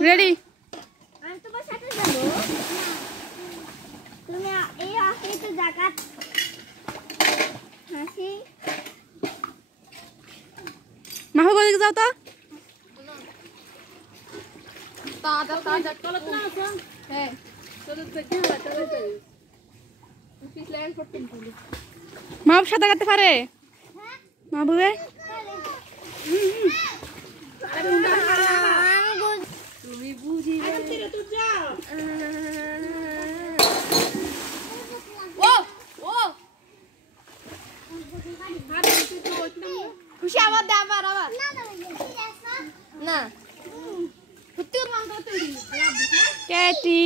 ready আমি তোমার সাথে যাব তুমি এই হাসিতে জায়গা হাসি মাহবুব ওদিকে যাও তো তাড়াতাড়ি চলো না আসুন হ্যাঁ চলো দেখি বাচ্চা বাচ্চা পিস লাইন করতে বলি মাহবুব সাঁতার কাটতে পারে মাহবুবে তুমি বুঝি তুই যাও ও ও আরে তুই তো খুশি আবার দে আবার না তুই মাংস তুই ট্যাটি